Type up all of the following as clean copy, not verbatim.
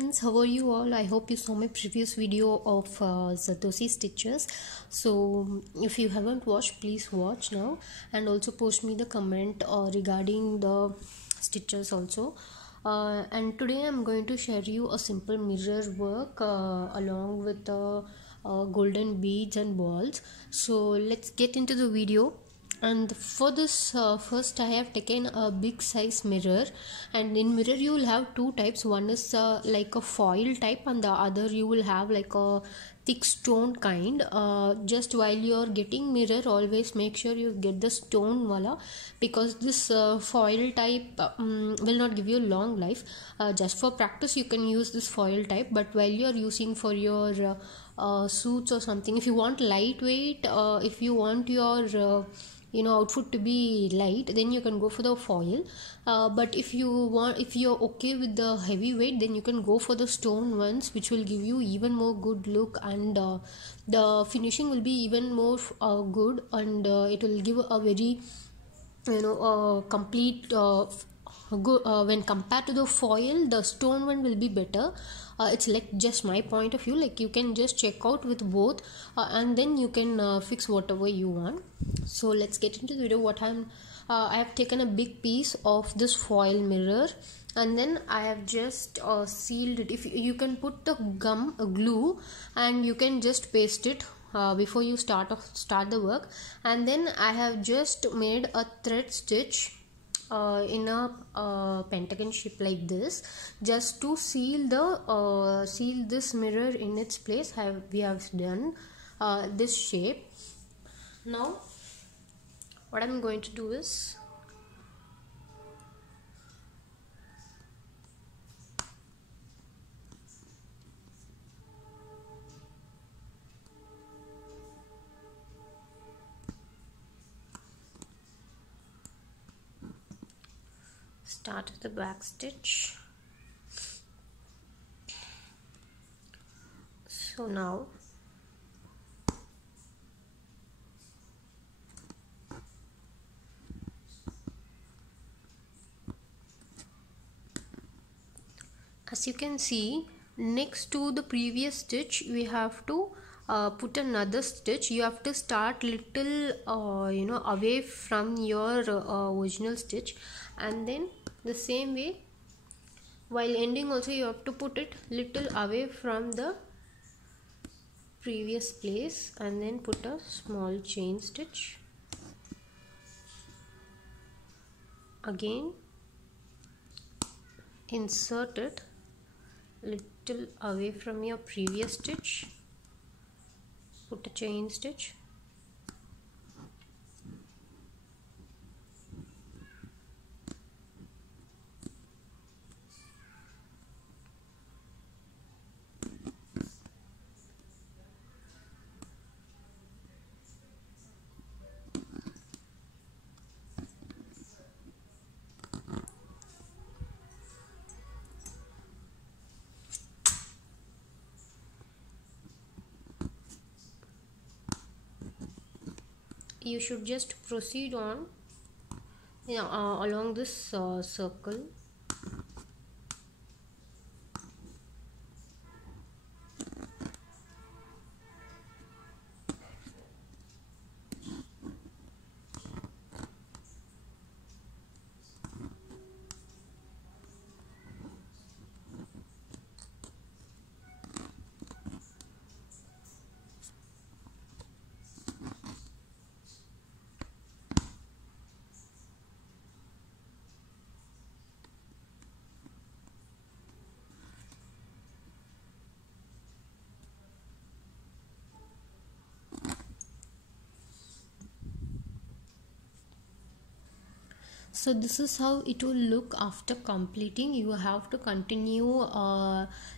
friends, how are you all? I hope you saw my previous video of Zatoshi stitches. So if you haven't watched, please watch now, and also post me the comment regarding the stitches also. And today I'm going to share you a simple mirror work along with the golden beads and balls. So let's get into the video. And for this first I have taken a big size mirror, and in mirror you will have two types. One is like a foil type, and the other you will have like a thick stone kind. Just while you are getting mirror, always make sure you get the stone wala, because this foil type will not give you long life. Just for practice you can use this foil type, but while you are using for your suits or something, if you want lightweight, if you want your outfit to be light, then you can go for the foil. But if you're okay with the heavyweight, then you can go for the stone ones, which will give you even more good look, and the finishing will be even more good, and it will give a very complete good. When compared to the foil, the stone one will be better. It's like just my point of view, like you can just check out with both, and then you can fix whatever you want. So let's get into the video. I have taken a big piece of this foil mirror, and then I have just sealed it. If you can put the glue, and you can just paste it before you start the work. And then I have just made a thread stitch in a pentagon shape like this, just to seal this mirror in its place. We have done this shape. Now what I'm going to do is start the back stitch. So now as you can see, next to the previous stitch we have to put another stitch. You have to start little away from your original stitch, and then the same way while ending also you have to put it little away from the previous place, and then put a small chain stitch. Again insert it little away from your previous stitch, put a chain stitch, you should just proceed on along this circle. So this is how it will look after completing. You have to continue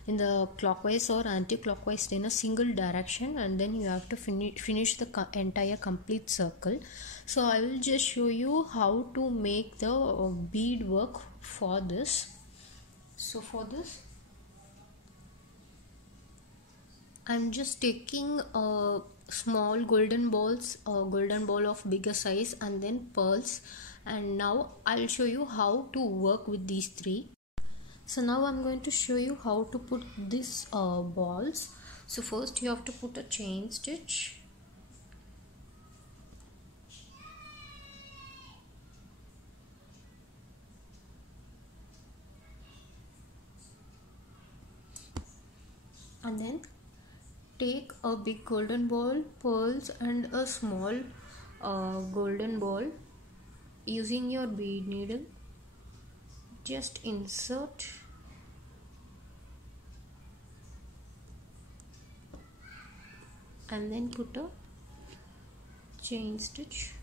in the clockwise or anti-clockwise in a single direction, and then you have to finish the entire complete circle. So I will just show you how to make the bead work for this. So for this I'm just taking small golden balls, golden ball of bigger size, and then pearls. And now I'll show you how to work with these three. So now I'm going to show you how to put this balls. So first you have to put a chain stitch. And then take a big golden ball, pearls, and a small golden ball. Using your bead needle, just insert and then put a chain stitch.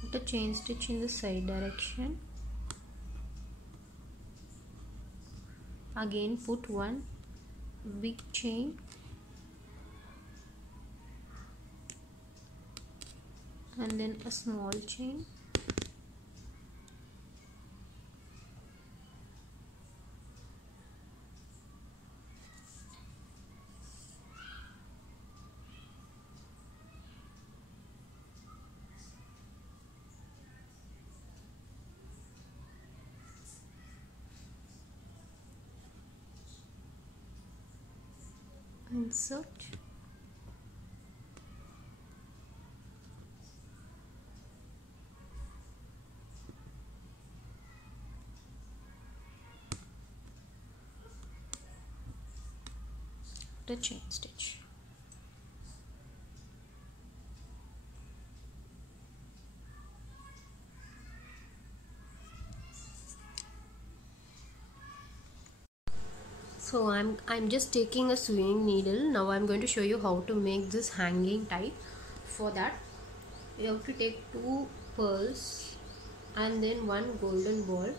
Put a chain stitch in the side direction. Again put one big chain and then a small chain. Insert. The chain stitch. So I'm just taking a sewing needle. Now I'm going to show you how to make this hanging type. For that you have to take 2 pearls and then 1 golden ball.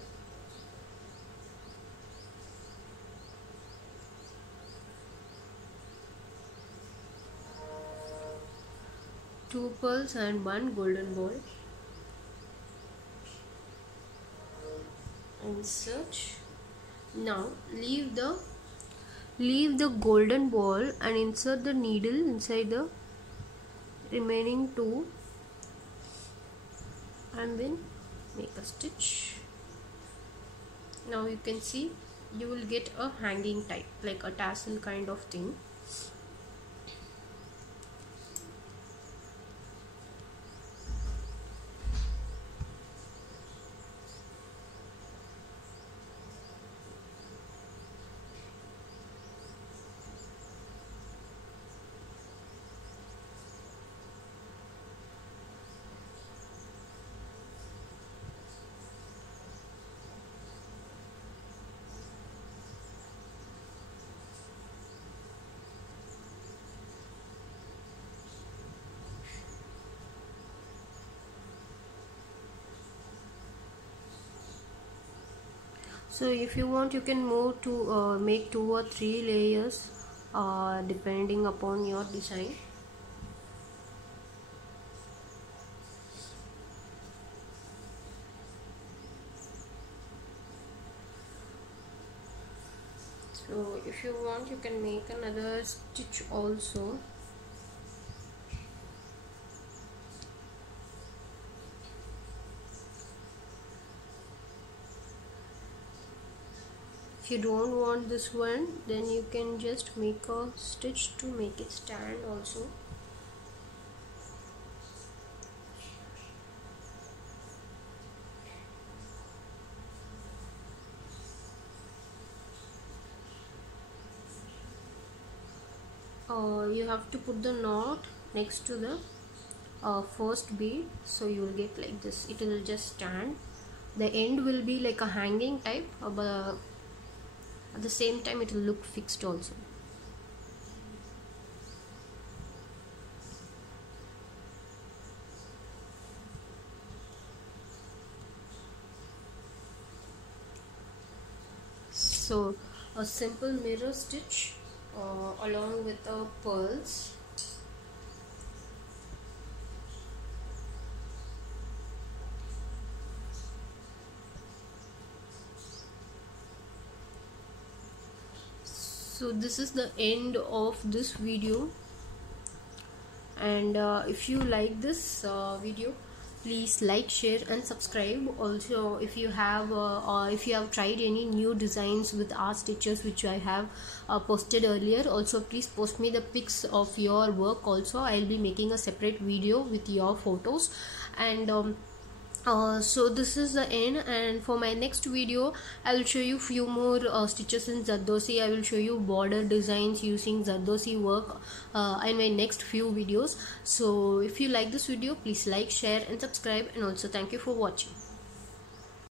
Two pearls and 1 golden ball. Insert. Now leave the golden ball and insert the needle inside the remaining 2 and then make a stitch. Now you can see you will get a hanging type, like a tassel kind of thing. So if you want, you can move to make 2 or 3 layers depending upon your design. So if you want, you can make another stitch also. If you don't want this one, then you can just make a stitch to make it stand also. You have to put the knot next to the first bead, so you will get like this. It will just stand. The end will be like a hanging type, but at the same time it will look fixed also. So a simple mirror stitch along with the pearls. So this is the end of this video, and if you like this video, please like, share and subscribe. Also, if you have tried any new designs with our stitches which I have posted earlier, also please post me the pics of your work. Also, I'll be making a separate video with your photos. And so this is the end, and for my next video I will show you few more stitches in Zardosi. I will show you border designs using Zardosi work in my next few videos. So if you like this video, please like, share and subscribe, and also thank you for watching.